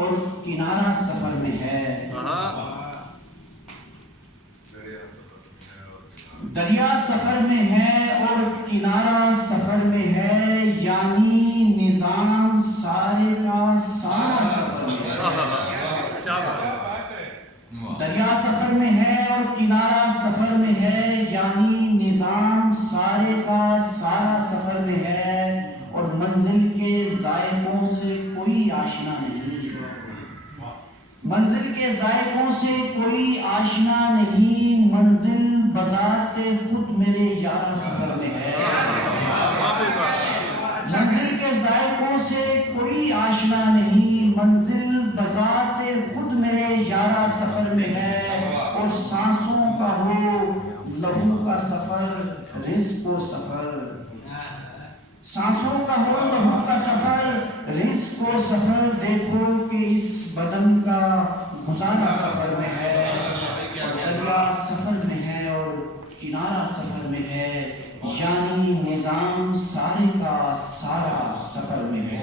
اور کنارہ سفر میں ہے. دریا سفر میں ہے اور کنارہ سفر میں ہے، یعنی نظام سارے کا سارا سفر میں ہے. دریا سفر میں ہے اور کنارہ سفر میں ہے، یعنی نظام سارے کا سارا سفر میں ہے، اور منزل کے ذائقوں سے کوئی آشنا نہیں. منزل کے ذائقوں سے کوئی آشنا نہیں، منزل بذات خود میرے یارہ سفر میں ہے. منزل کے ذائقوں سے کوئی آشنا نہیں، منزل بذات خود میرے یارہ سفر میں ہے، اور سانسوں کا ہو لہو کا سفر رزق و سفر. سانسوں کا ہو لہو کا سفر رزق و سفر، دیکھو کہ اس بدن کا گزارا سفر میں ہے. اور دریا سفر میں ہے اور کنارہ سفر میں ہے، یعنی نظام سارے کا سارا سفر میں ہے.